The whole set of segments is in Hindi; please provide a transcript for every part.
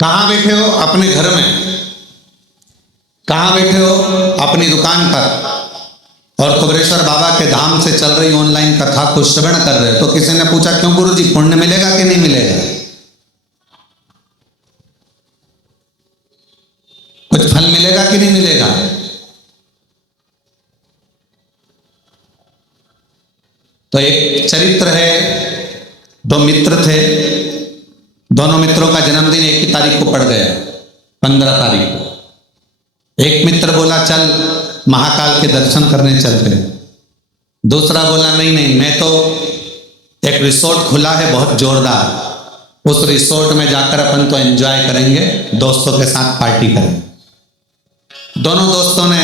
कहाँ बैठे हो? अपने घर में। कहाँ बैठे हो? अपनी दुकान पर। और कुबेरेश्वर बाबा के धाम से चल रही ऑनलाइन कथा को श्रवण कर रहे हो। तो किसी ने पूछा क्यों गुरुजी, पुण्य मिलेगा कि नहीं मिलेगा? कुछ फल मिलेगा कि नहीं मिलेगा? तो एक चरित्र है, दो मित्र थे, दोनों मित्रों का जन्मदिन एक ही तारीख को पड़ गया, 15 तारीख को। एक मित्र बोला चल महाकाल के दर्शन करने चलते। दूसरा बोला नहीं नहीं, मैं तो एक रिसोर्ट खुला है बहुत जोरदार, उस रिसोर्ट में जाकर अपन तो एंजॉय करेंगे, दोस्तों के साथ पार्टी करेंगे। दोनों दोस्तों ने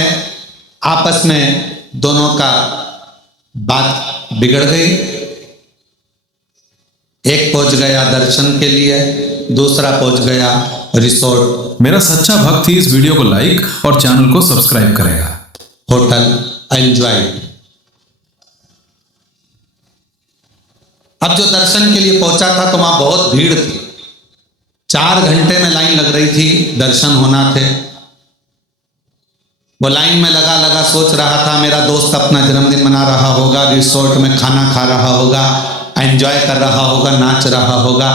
आपस में दोनों का बात बिगड़ गई। एक पहुंच गया दर्शन के लिए, दूसरा पहुंच गया रिसोर्ट। मेरा सच्चा भक्त ही इस वीडियो को लाइक और चैनल को सब्सक्राइब करेगा। Hotel enjoy. अब जो दर्शन के लिए पहुंचा था तो वहां बहुत भीड़ थी, 4 घंटे में लाइन लग रही थी, दर्शन होना थे। वो लाइन में लगा लगा सोच रहा था मेरा दोस्त अपना जन्मदिन मना रहा होगा, रिसोर्ट में खाना खा रहा होगा, एंजॉय कर रहा होगा, नाच रहा होगा।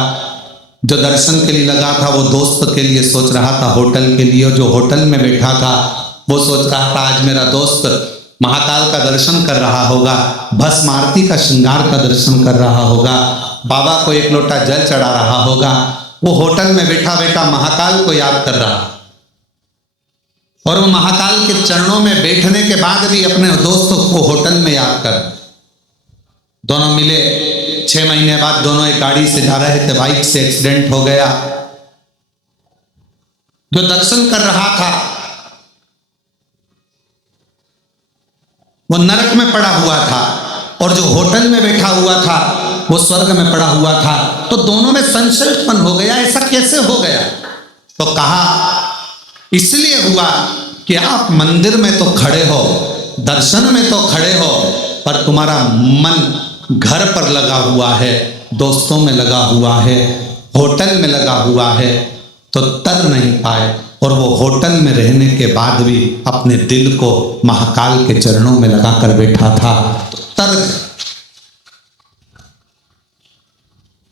जो दर्शन के लिए लगा था वो दोस्त के लिए सोच रहा था, होटल के लिए। जो होटल में बैठा था वो सोच रहा था आज मेरा दोस्त महाकाल का दर्शन कर रहा होगा, भस्म आरती का श्रृंगार का दर्शन कर रहा होगा, बाबा को एक लोटा जल चढ़ा रहा होगा। वो होटल में बैठा बैठा महाकाल को याद कर रहा, और वो महाकाल के चरणों में बैठने के बाद भी अपने दोस्तों को होटल में याद कर। दोनों मिले, 6 महीने बाद दोनों एक गाड़ी से जा रहे थे, बाइक से एक्सीडेंट हो गया। जो दर्शन कर रहा था वो नरक में पड़ा हुआ था, और जो होटल में बैठा हुआ था वो स्वर्ग में पड़ा हुआ था। तो दोनों में संशय उत्पन्न हो गया, ऐसा कैसे हो गया? तो कहा इसलिए हुआ कि आप मंदिर में तो खड़े हो, दर्शन में तो खड़े हो, पर तुम्हारा मन घर पर लगा हुआ है, दोस्तों में लगा हुआ है, होटल में लगा हुआ है, तो तर नहीं पाए। और वो होटल में रहने के बाद भी अपने दिल को महाकाल के चरणों में लगाकर बैठा था, तो तर।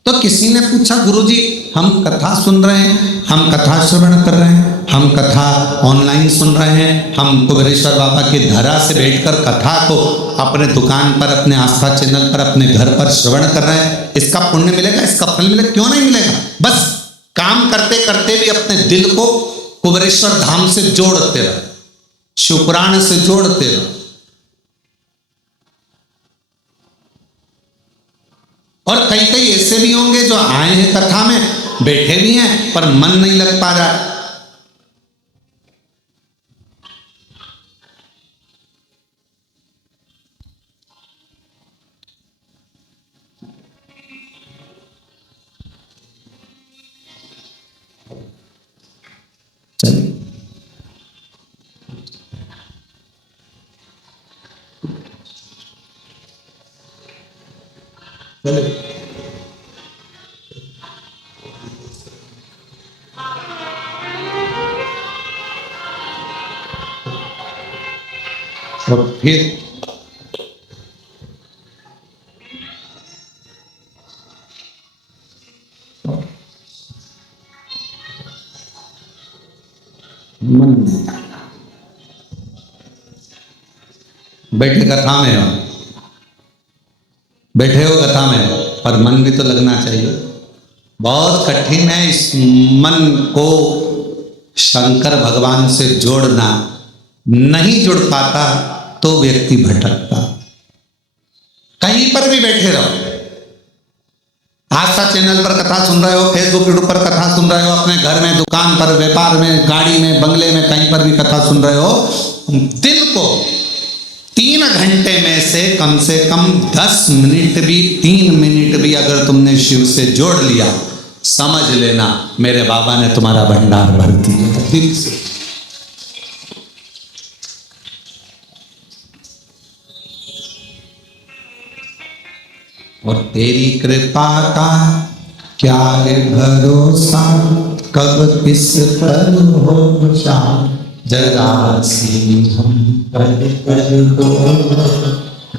तो किसी ने पूछा गुरुजी हम कथा सुन रहे हैं, हम कथा श्रवण कर रहे हैं, हम कथा ऑनलाइन सुन रहे हैं, हम कुबेरेश्वर बाबा की धरा से बैठकर कथा को अपने दुकान पर, अपने आस्था चैनल पर, अपने घर पर श्रवण कर रहे हैं, इसका पुण्य मिलेगा, इसका फल मिलेगा? क्यों नहीं मिलेगा? बस काम करते करते भी अपने दिल को कुबेरेश्वर धाम से जोड़ते रहो, शिवपुराण से जोड़ते रहो। और कई कई ऐसे भी होंगे जो आए हैं कथा में, बैठे भी हैं, पर मन नहीं लग पा रहा। चलिए और फिर मन बैठे कथा में हो, बैठे हो कथा में, पर मन भी तो लगना चाहिए। बहुत कठिन है इस मन को शंकर भगवान से जोड़ना, नहीं जुड़ पाता तो व्यक्ति भटकता। कहीं पर भी बैठे रहो, आस्था चैनल पर कथा सुन रहे हो, फेसबुक यूट्यूब पर कथा सुन रहे हो, अपने घर में, दुकान पर, व्यापार में, गाड़ी में, बंगले में, कहीं पर भी कथा सुन रहे हो, दिल को 3 घंटे में से कम 10 मिनट भी, 3 मिनट भी अगर तुमने शिव से जोड़ लिया, समझ लेना मेरे बाबा ने तुम्हारा भंडार भर दिया दिल से। और तेरी कृपा का क्या है भरोसा कब किस पर हो जाए, जरा सी हम पर कर दो,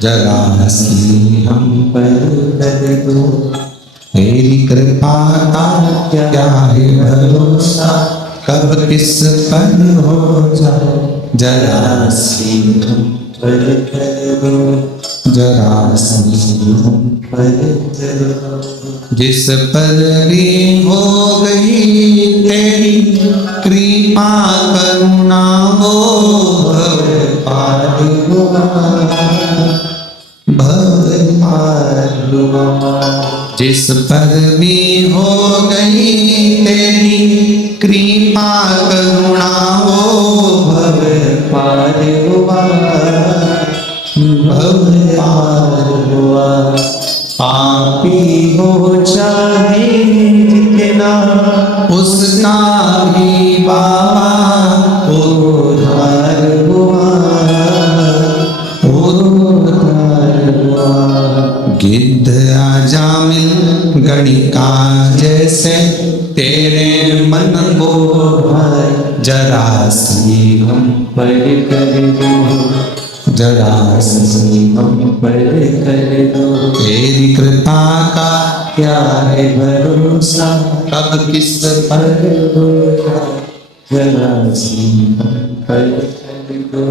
जरा सी हम पर कर दो, तेरी कृपा का क्या है भरोसा कब किस पर हो जाए, जरा सी हम पर कर दो, जरा सी हम पर कर दो। जिस पर भी हो गई तेरी कृपा करुणा वो भव पार हुआ, भव पार हुआ। जिस पर भी हो गई तेरी कृपा करुणा वो भव पार हुआ, भव पार हुआ। पापी हो चाहे जितना उसका भी बाबा उद्धार हुआ, उद्धार हुआ। गिद्ध आजा मिल गणिका जैसे तेरे मन को भाई, जरा सी हम पर कर दो, जरा सी हम पर कर दो, तेरी कृपा का क्या है भरोसा कब किस पर हो जाए, जरा सी हम पर कर दो,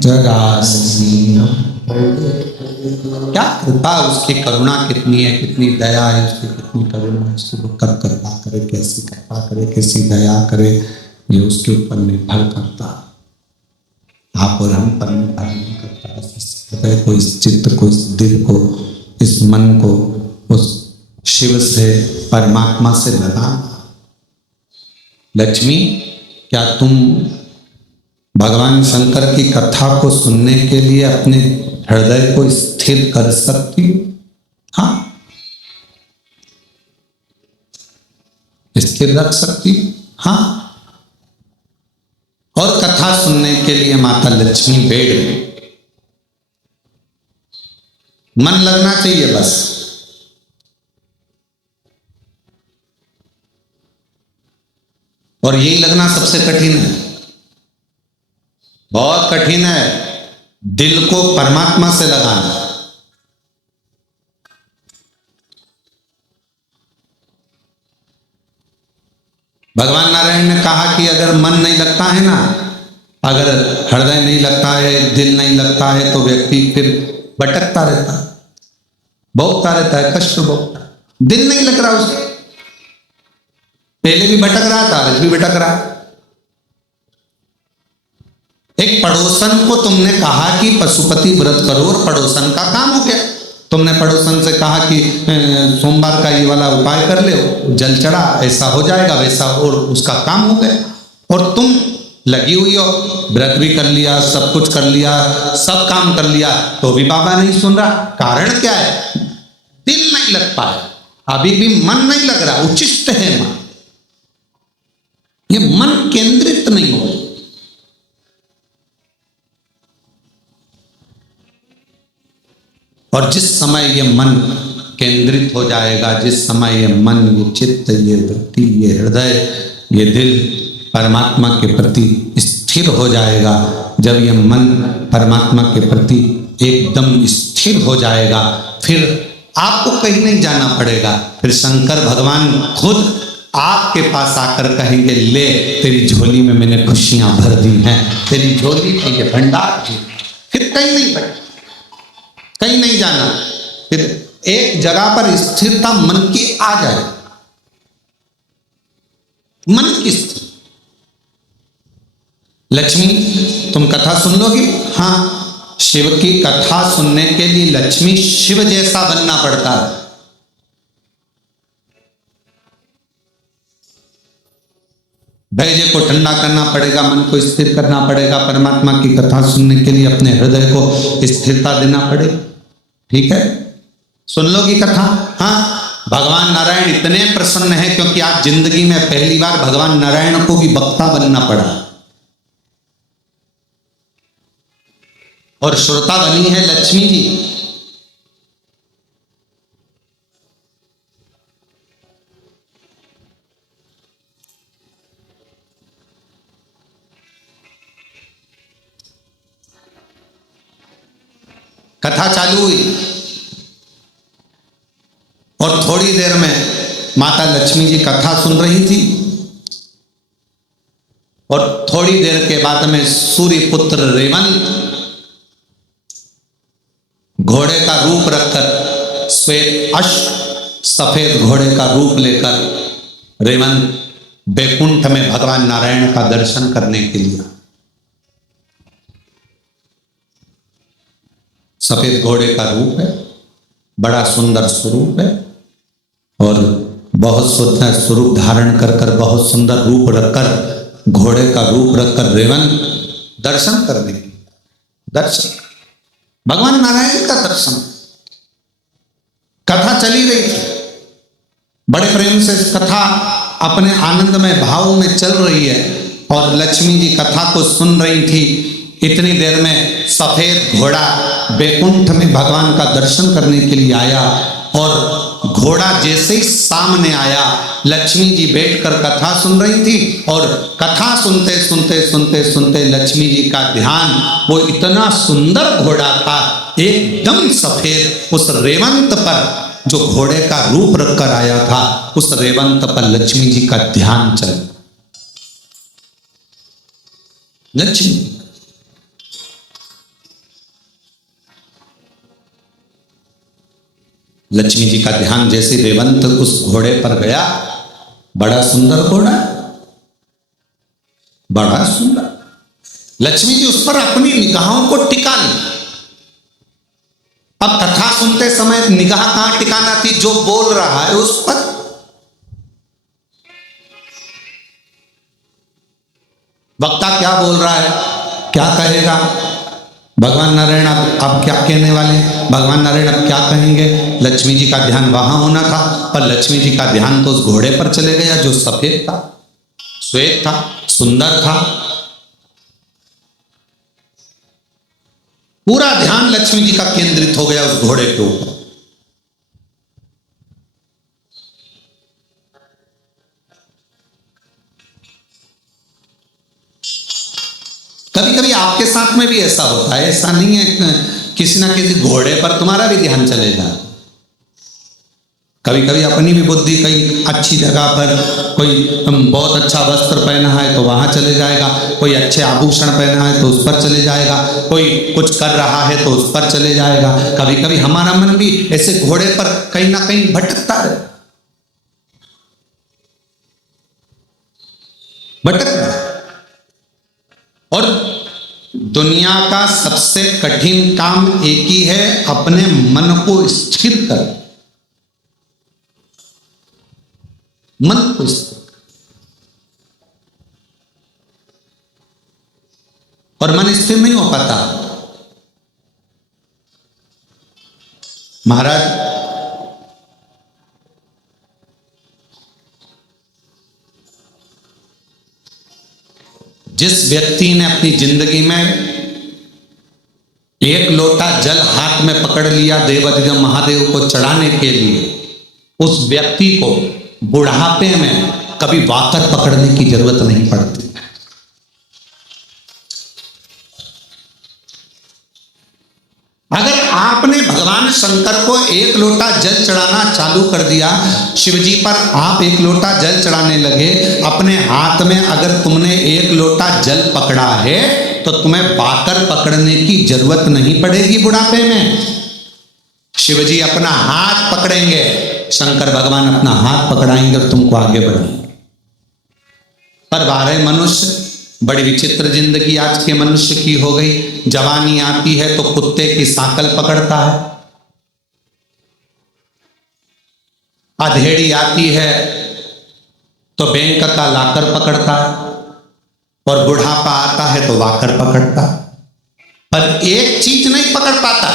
जरा सी हम पर कर दो। क्या कृपा उसकी करुणा कितनी है, कितनी दया है उसकी, कितनी करुणा है उसकी। वो कब कृपा करे, कैसी कृपा करे, कैसी दया करे, ये उसके ऊपर निर्भर करता है। आप और हम पर निर्भर नहीं करता। इस हृदय को, इस चित्त को, इस दिल को, इस मन को उस शिव से, परमात्मा से लगाना। लक्ष्मी, क्या तुम भगवान शंकर की कथा को सुनने के लिए अपने हृदय को स्थिर कर सकती हो? हाँ, स्थिर रख सकती हो। हाँ, और कथा सुनने के लिए माता लक्ष्मी बेड़ में मन लगना चाहिए बस। और यही लगना सबसे कठिन है, बहुत कठिन है, दिल को परमात्मा से लगाना। भगवान नारायण ने कहा कि अगर मन नहीं लगता है ना, अगर हृदय नहीं लगता है, दिल नहीं लगता है, तो व्यक्ति फिर भटकता रहता है, भोगता रहता है, कष्ट भोगता है। दिल नहीं लग रहा उसे, पहले भी भटक रहा था, आज भी भटक रहा। एक पड़ोसन को तुमने कहा कि पशुपति व्रत करो और पड़ोसन का काम हो गया। तुमने पड़ोसन से कहा कि सोमवार का ये वाला उपाय कर ले, जल चढ़ा, ऐसा हो जाएगा वैसा, और उसका काम हो गया। और तुम लगी हुई हो, व्रत भी कर लिया, सब कुछ कर लिया, सब काम कर लिया, तो भी बाबा नहीं सुन रहा। कारण क्या है? दिल नहीं लग पाया, अभी भी मन नहीं लग रहा। उचिष्ट है मन, ये मन केंद्रित नहीं हो। और जिस समय ये मन केंद्रित हो जाएगा, जिस समय ये मन, ये चित्त, ये वृत्ति, ये हृदय, ये दिल परमात्मा के प्रति स्थिर हो जाएगा, जब ये मन परमात्मा के प्रति एकदम स्थिर हो जाएगा, फिर आपको कहीं नहीं जाना पड़ेगा। फिर शंकर भगवान खुद आपके पास आकर कहेंगे, ले तेरी झोली में मैंने खुशियां भर दी हैं, तेरी झोली में ये भंडार थी। फिर कहीं नहीं पड़े, कहीं नहीं जाना, फिर एक जगह पर स्थिरता मन की आ जाए। मन की स्थिरता। लक्ष्मी, तुम कथा सुन लोगी? हाँ, शिव की कथा सुनने के लिए लक्ष्मी शिव जैसा बनना पड़ता है। धैर्य को ठंडा करना पड़ेगा, मन को स्थिर करना पड़ेगा। परमात्मा की कथा सुनने के लिए अपने हृदय को स्थिरता देना पड़ेगा। ठीक है, सुन लोगी कथा? हाँ, भगवान नारायण इतने प्रसन्न है क्योंकि आज जिंदगी में पहली बार भगवान नारायण को भी वक्ता बनना पड़ा और श्रोता बनी है लक्ष्मी जी। कथा चालू हुई और थोड़ी देर में माता लक्ष्मी जी कथा सुन रही थी और थोड़ी देर के बाद में सूर्य पुत्र रेवंत घोड़े का रूप रखकर, श्वेत अश्व सफेद घोड़े का रूप लेकर रेवंत बैकुंठ में भगवान नारायण का दर्शन करने के लिए। सफेद घोड़े का रूप है, बड़ा सुंदर स्वरूप है और बहुत सुंदर स्वरूप धारण कर कर, बहुत सुंदर रूप रखकर, घोड़े का रूप रखकर रेवंत दर्शन करने, दर्शन भगवान नारायण का दर्शन। कथा चली रही थी, बड़े प्रेम से कथा अपने आनंदमय भाव में चल रही है और लक्ष्मी जी कथा को सुन रही थी। इतनी देर में सफेद घोड़ा बैकुंठ में भगवान का दर्शन करने के लिए आया और घोड़ा जैसे ही सामने आया, लक्ष्मी जी बैठकर कथा सुन रही थी और कथा सुनते सुनते सुनते सुनते लक्ष्मी जी का ध्यान वो इतना सुंदर घोड़ा था, एकदम सफेद, उस रेवंत पर जो घोड़े का रूप रखकर आया था, उस रेवंत पर लक्ष्मी जी का ध्यान चल। लक्ष्मी जी का ध्यान जैसे रेवंत उस घोड़े पर गया, बड़ा सुंदर घोड़ा, बड़ा सुंदर। लक्ष्मी जी उस पर अपनी निगाहों को टिका ली। अब कथा सुनते समय निगाह कहां टिकाना थी, जो बोल रहा है उस पर। वक्ता क्या बोल रहा है, क्या कहेगा, भगवान नारायण अब क्या कहने वाले, भगवान नारायण अब क्या कहेंगे। लक्ष्मी जी का ध्यान वहां होना था, पर लक्ष्मी जी का ध्यान तो उस घोड़े पर चले गया जो सफेद था, श्वेत था, सुंदर था। पूरा ध्यान लक्ष्मी जी का केंद्रित हो गया उस घोड़े के ऊपर। कभी कभी आपके साथ में भी ऐसा होता है, ऐसा नहीं है किसी ना किसी घोड़े पर तुम्हारा भी ध्यान चले जाए। कभी कभी अपनी भी बुद्धि कहीं अच्छी जगह पर, कोई बहुत अच्छा वस्त्र पहना है तो वहां चले जाएगा, कोई अच्छे आभूषण पहना है तो उस पर चले जाएगा, कोई कुछ कर रहा है तो उस पर चले जाएगा। कभी कभी हमारा मन भी ऐसे घोड़े पर कहीं ना कहीं भटकता है, और दुनिया का सबसे कठिन काम एक ही है, अपने मन को स्थिर कर, मन को स्थिर। और मन स्थिर नहीं हो पाता। महाराज जिस व्यक्ति ने अपनी जिंदगी में एक लोटा जल हाथ में पकड़ लिया देवाधिदेव महादेव को चढ़ाने के लिए, उस व्यक्ति को बुढ़ापे में कभी वाकर पकड़ने की जरूरत नहीं पड़ती। अगर आपने भगवान शंकर को एक लोटा जल चढ़ाना चालू कर दिया, शिवजी पर आप एक लोटा जल चढ़ाने लगे, अपने हाथ में अगर तुमने एक लोटा जल पकड़ा है तो तुम्हें वाकर पकड़ने की जरूरत नहीं पड़ेगी बुढ़ापे में। शिवजी अपना हाथ पकड़ेंगे, शंकर भगवान अपना हाथ पकड़ाएंगे और तुमको आगे बढ़ाएंगे। पर बारह मनुष्य, बड़ी विचित्र जिंदगी आज के मनुष्य की हो गई। जवानी आती है तो कुत्ते की सांकल पकड़ता है, अधेड़ी आती है तो बैंक का लाकर पकड़ता है, और बुढ़ापा आता है तो वाकर पकड़ता है। पर एक चीज नहीं पकड़ पाता,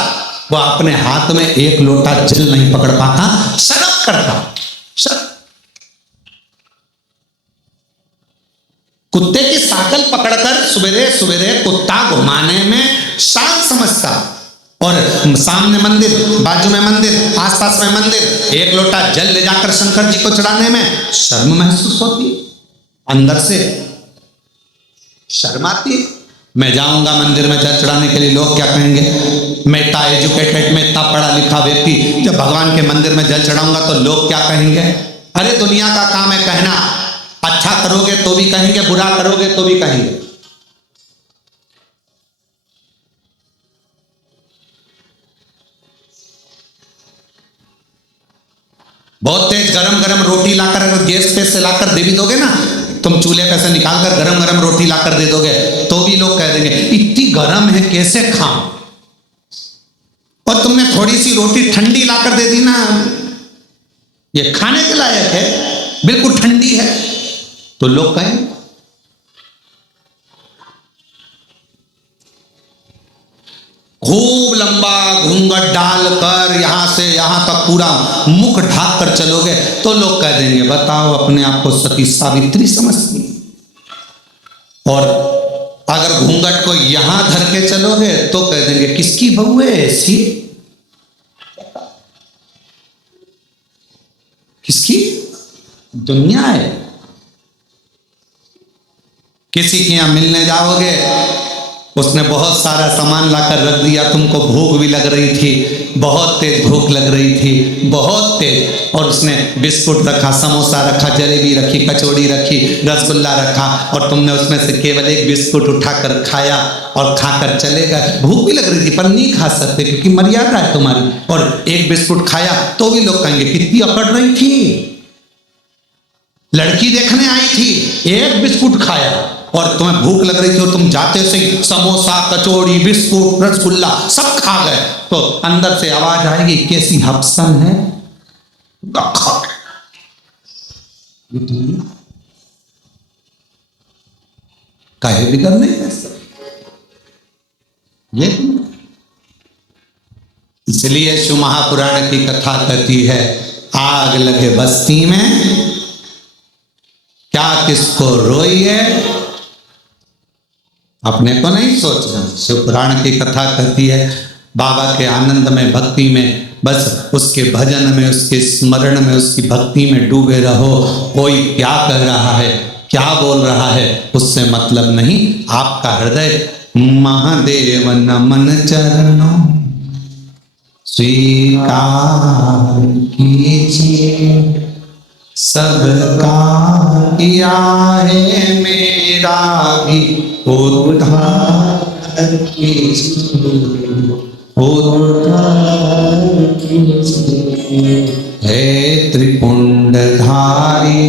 वो अपने हाथ में एक लोटा जल नहीं पकड़ पाता, शर्म करता। कुत्ते की सांकल पकड़कर सवेरे सवेरे कुत्ता घुमाने में शान समझता, और सामने मंदिर, बाजू में मंदिर, आसपास में मंदिर, एक लोटा जल ले जाकर शंकर जी को चढ़ाने में शर्म महसूस होती, अंदर से शर्म आती है। मैं जाऊंगा मंदिर में जल चढ़ाने के लिए, लोग क्या कहेंगे? मैं इतना एजुकेटेड, मैं इतना पढ़ा लिखा व्यक्ति, जब भगवान के मंदिर में जल चढ़ाऊंगा तो लोग क्या कहेंगे? अरे दुनिया का काम है कहना, अच्छा करोगे तो भी कहेंगे, बुरा करोगे तो भी कहेंगे। बहुत तेज गरम गरम रोटी लाकर अगर गैस पे से लाकर दे भी दोगे ना, तुम चूल्हे पे से निकाल कर गरम गरम रोटी लाकर दे दोगे तो भी लोग कह देंगे इतनी गरम है कैसे खाऊं। और तुमने थोड़ी सी रोटी ठंडी लाकर दे दी ना, ये खाने के लायक है, बिल्कुल ठंडी है, तो लोग कहें। खूब लंबा घूंघट डालकर यहां से यहां तक पूरा मुख ढाक कर चलोगे तो लोग कह देंगे बताओ अपने आप को सती सावित्री समझती। और अगर घूंघट को यहां धर के चलोगे तो कह देंगे किसकी बहू है ऐसी, किसकी दुनिया है। किसी के यहां मिलने जाओगे, उसने बहुत सारा सामान लाकर रख दिया, तुमको भूख भी लग रही थी, बहुत तेज भूख लग रही थी, बहुत तेज, और उसने बिस्कुट रखा, समोसा रखा, जलेबी रखी, कचौड़ी रखी, रसगुल्ला रखा, और तुमने उसमें से केवल एक बिस्कुट उठाकर खाया और खाकर चले गए। भूख भी लग रही थी पर नहीं खा सकते क्योंकि मर्यादा है तुम्हारी, और एक बिस्कुट खाया तो भी लोग कहेंगे कितनी अकड़ रही थी, लड़की देखने आई थी, एक बिस्कुट खाया, और तुम्हें भूख लग रही थी और तुम जाते से समोसा, कचौड़ी, बिस्कुट, रसगुल्ला सब खा गए, तो अंदर से आवाज आएगी कैसी हप्सन है, काहे बिगड़ने ये। इसलिए शिव महापुराण की कथा कहती है आग लगे बस्ती में क्या किसको रोइए, अपने को नहीं सोचना। शिव पुराण की कथा कहती है बाबा के आनंद में, भक्ति में, बस उसके भजन में, उसके स्मरण में, उसकी भक्ति में डूबे रहो। कोई क्या कह रहा है, क्या बोल रहा है, उससे मतलब नहीं। आपका हृदय महादेव नमन चरणों स्वीकार कीजिए, सबका किया है मेरा भी उद्धार कीजिए, उद्धार कीजिए। है त्रिपुंडधारी,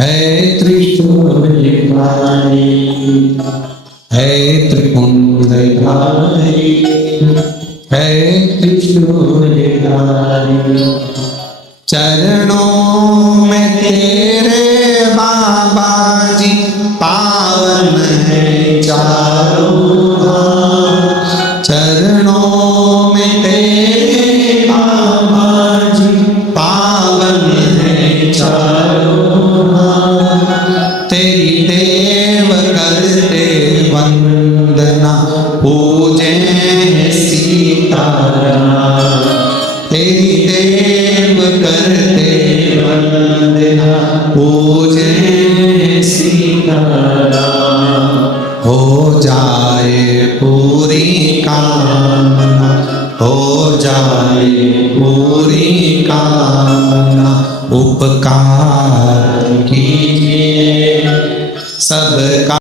है त्रिशूलधारी, है त्रिपुंडधारी, है त्रिशूलधारी। चरणों में तेरे बाबा जी पावन है चारों धाम, चरणों में तेरे बाबा जी पावन है चारों धाम। तेरी देव करते वंदना पूजे सीताराम, तेरी देव करते वंदना पूजे सीताराम। हो जाए पूरी कामना, हो जाए पूरी कामना, उपकार कीजिए सबका।